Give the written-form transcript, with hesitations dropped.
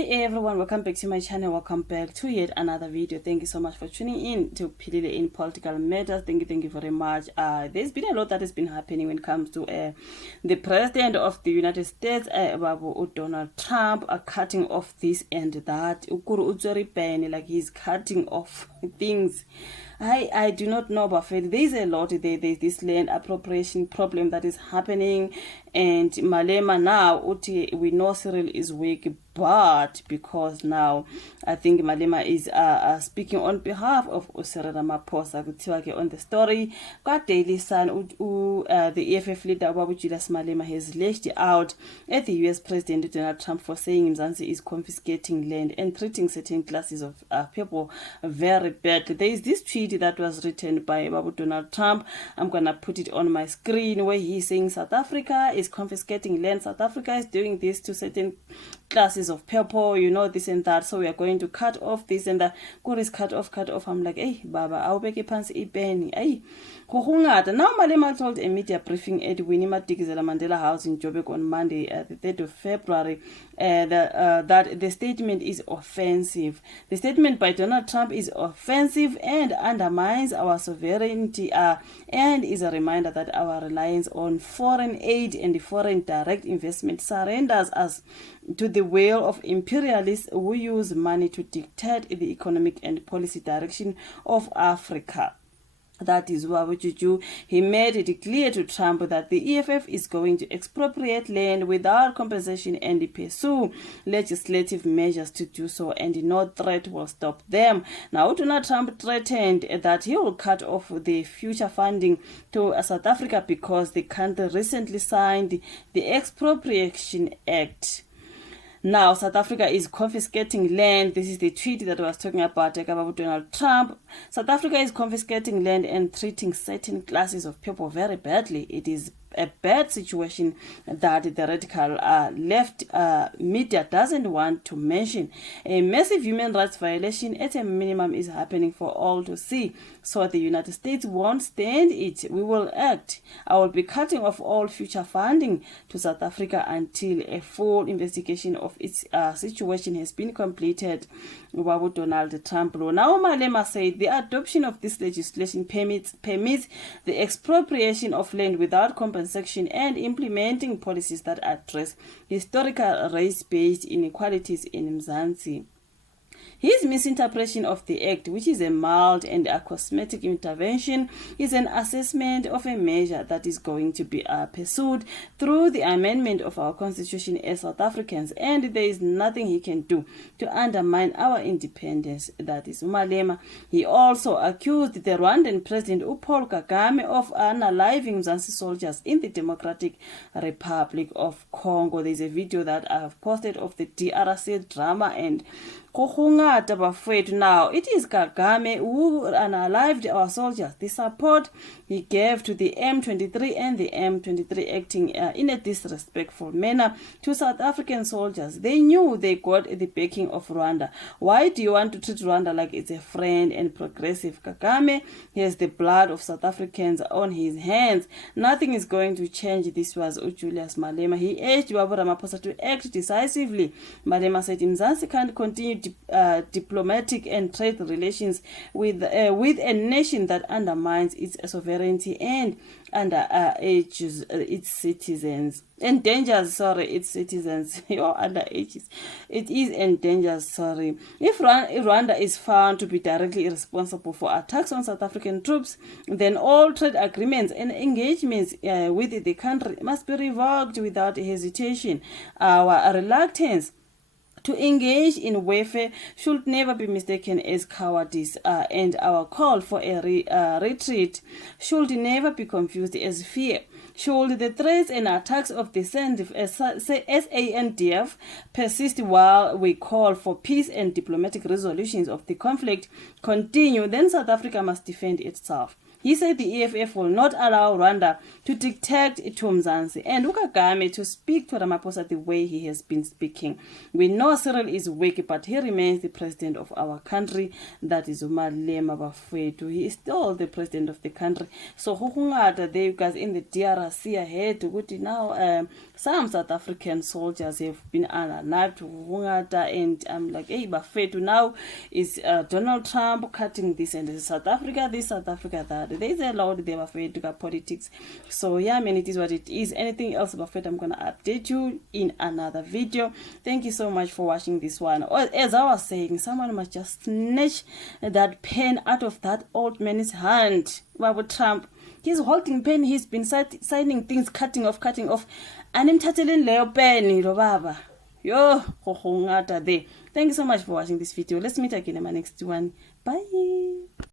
Hi everyone, welcome back to my channel. Welcome back to yet another video. Thank you so much for tuning in to Pilile in Political Matters. Thank you very much. There's been a lot that has been happening when it comes to the president of the United States, Donald Trump, cutting off this and that. Like he's cutting off things. I do not know about it. There's a lot. There's this land appropriation problem that is happening, and Malema now, we know Cyril is weak, but because now I think Malema is speaking on behalf of Cyril Ramaphosa on the story. Got Daily Sun, the EFF leader Julius Malema has lashed out at the US President Donald Trump for saying Mzansi is confiscating land and treating certain classes of people very badly. There is this tweet that was written by Donald Trump. I'm gonna put it on my screen, where he's saying South Africa is confiscating land. South Africa is doing this to certain classes of people, you know, this and that, so we are going to cut off this and that. Good is cut off. I'm like, hey baba, I'll make a pants penny. Hey, now Malema told a media briefing at Winnie Madikizela Mandela House in Joburg on Monday, the 3rd of February, that the statement is offensive. The statement by Donald Trump is offensive and undermines our sovereignty, and is a reminder that our reliance on foreign aid and foreign direct investment surrenders us to the will of imperialists who use money to dictate the economic and policy direction of Africa. That is why he made it clear to Trump that the EFF is going to expropriate land without compensation and pursue legislative measures to do so, and no threat will stop them. Now, Donald Trump threatened that he will cut off the future funding to South Africa because the country recently signed the Expropriation Act. Now, South Africa is confiscating land. This is the tweet that I was talking about Donald Trump. South Africa is confiscating land and treating certain classes of people very badly. It is a bad situation that the radical left media doesn't want to mention. A massive human rights violation at a minimum is happening for all to see. So the United States won't stand it. We will act. I will be cutting off all future funding to South Africa until a full investigation of its situation has been completed. Donald Trump. Now Malema said the adoption of this legislation permits the expropriation of land without compensation and implementing policies that address historical race-based inequalities in Mzansi. His misinterpretation of the act, which is a mild and a cosmetic intervention, is an assessment of a measure that is going to be pursued through the amendment of our constitution as South Africans, and there is nothing he can do to undermine our independence. That is Malema. He also accused the Rwandan President Paul Kagame of unaliving Mzansi soldiers in the Democratic Republic of Congo. There is a video that I have posted of the DRC drama and now it is Kagame who unalived our soldiers. The support he gave to the M23 and the M23 acting in a disrespectful manner to South African soldiers. They knew they got the backing of Rwanda. Why do you want to treat Rwanda like it's a friend and progressive? Kagame has the blood of South Africans on his hands. Nothing is going to change. This was Julius Malema. He urged Babu Ramaphosa to act decisively. Malema said Mzansi can't continue diplomatic and trade relations with a nation that undermines its sovereignty and endangers its citizens. It is endangered, sorry. If Rwanda is found to be directly responsible for attacks on South African troops, then all trade agreements and engagements with the country must be revoked without hesitation. Our reluctance to engage in warfare should never be mistaken as cowardice, and our call for a retreat should never be confused as fear. Should the threats and attacks of the SANDF persist while we call for peace and diplomatic resolutions of the conflict continue, then South Africa must defend itself. He said the EFF will not allow Rwanda to dictate to Mzansi and Kagame to speak to Ramaphosa the way he has been speaking. We know Cyril is weak, but he remains the president of our country. That is Malema Bafwetu. He is still the president of the country. So there you guys in the DRC ahead now some South African soldiers have been unalived, and I'm like, hey, but now is Donald Trump cutting this, and South Africa this, South Africa that. There's a lot they were afraid to got politics. So yeah, man, it is what it is. Anything else about Fed, I'm gonna update you in another video. Thank you so much for watching this one. As I was saying, someone must just snatch that pen out of that old man's hand. Babu Trump, he's holding pen, he's been signing things, cutting off. And I'm tattling Leo pen, baba. Yo, there. Thank you so much for watching this video. Let's meet again in my next one. Bye.